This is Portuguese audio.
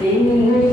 Tem no